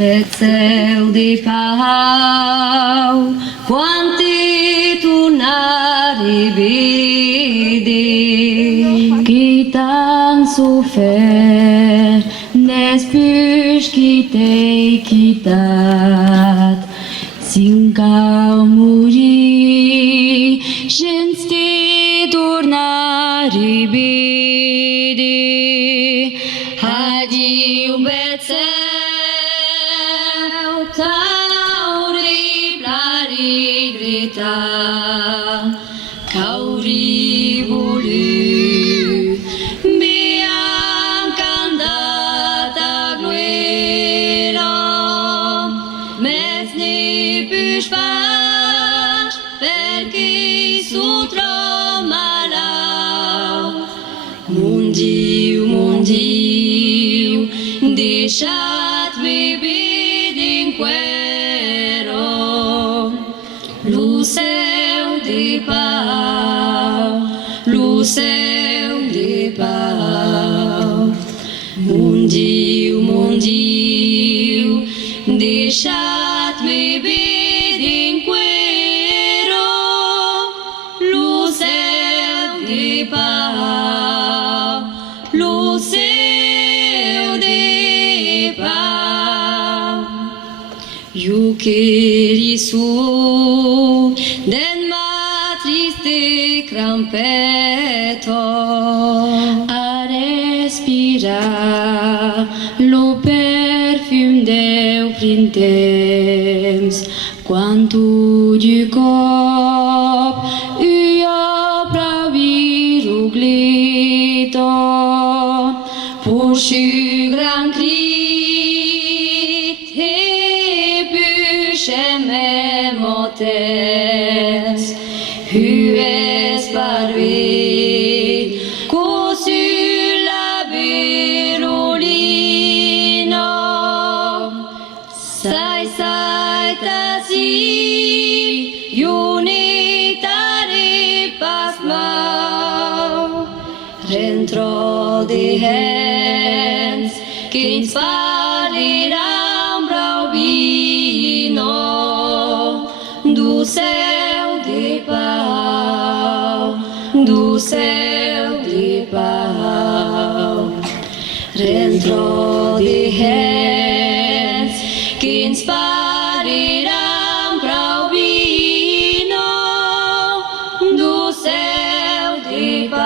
et seu de pau, quante tornare vede, qui t'han sofert, després qui t'hei quitat, sin cau morir, gens te tornare vede. Adiu, Bethel, tauri plari grita, cauri volu, biam candata gloera, mes ne puix pas, perché sutra malau, mon Diu, deixat-me din cuero, lo seu de pau, mon Diu, deixat-me din cuero, lo seu de pau, lo seu de pau. Io querisu den ma triste crampeto a respirar lo perfum del printemps, quanto du cop io braviru glito, porsi gran crit e puxeme motes, hues parvi, cosula berolino, sai tasi, unitare pasmau, rentro de hens, que inspaliram brau vino, do céu de pau, dentro de hens, que inspaliram brau vino, do céu de pau,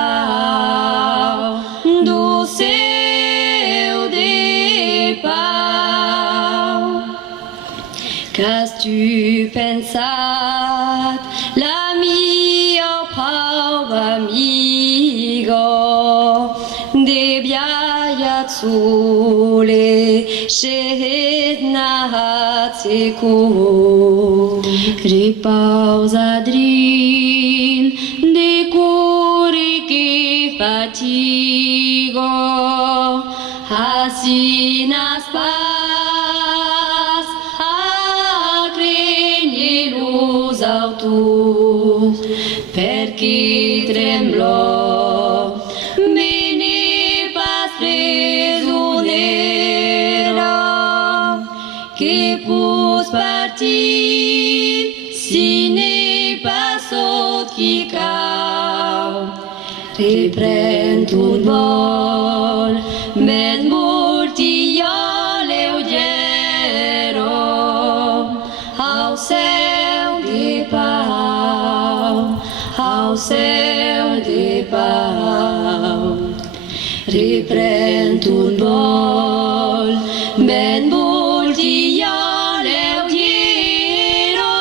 Qu'has-tu pensat, la mia pauvra amigo, de biaiat sole, scehnat secur, ripausa drin, de cuore che fatigo, hasinas pas, acregni autus, perché tremblò, bene pas presonera, che pus partir, si ne passot qui cau, riprend tot vol, med multia leugero, au céu de pau, riprend tot vol, med multia leugero,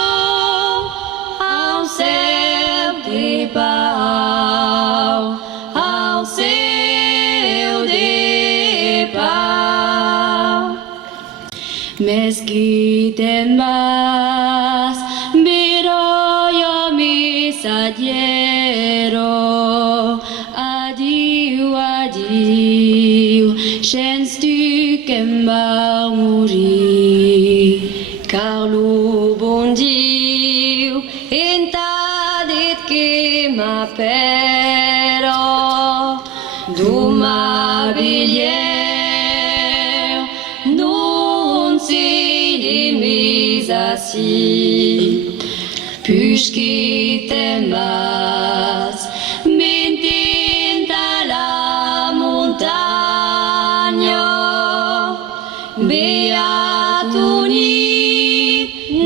au céu de pau, Mesquiten vas, viroio messaggero, adiu, adiu, gens tu que em va morir, car lo bon Diu en t'ha dit que m'apero, d'uma bilier, non si es assis, puisque temas mentent à la montagne, beatuni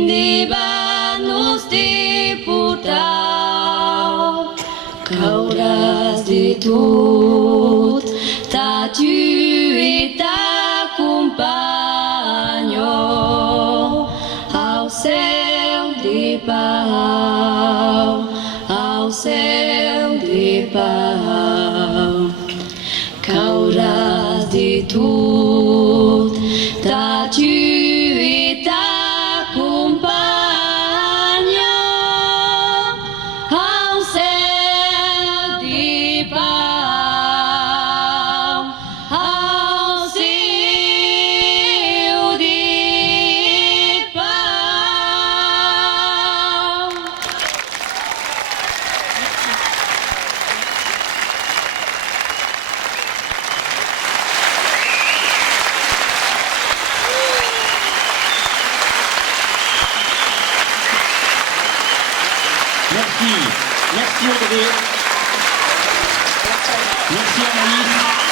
debanos te portar, cauràs de tot, ta tu et ta compagno, au céu de pau, au céu de pau, cauràs de tot, ta tu et ta compagno, au céu de pau, au céu de pau. Merci. Merci Audrey. Merci Anaïs.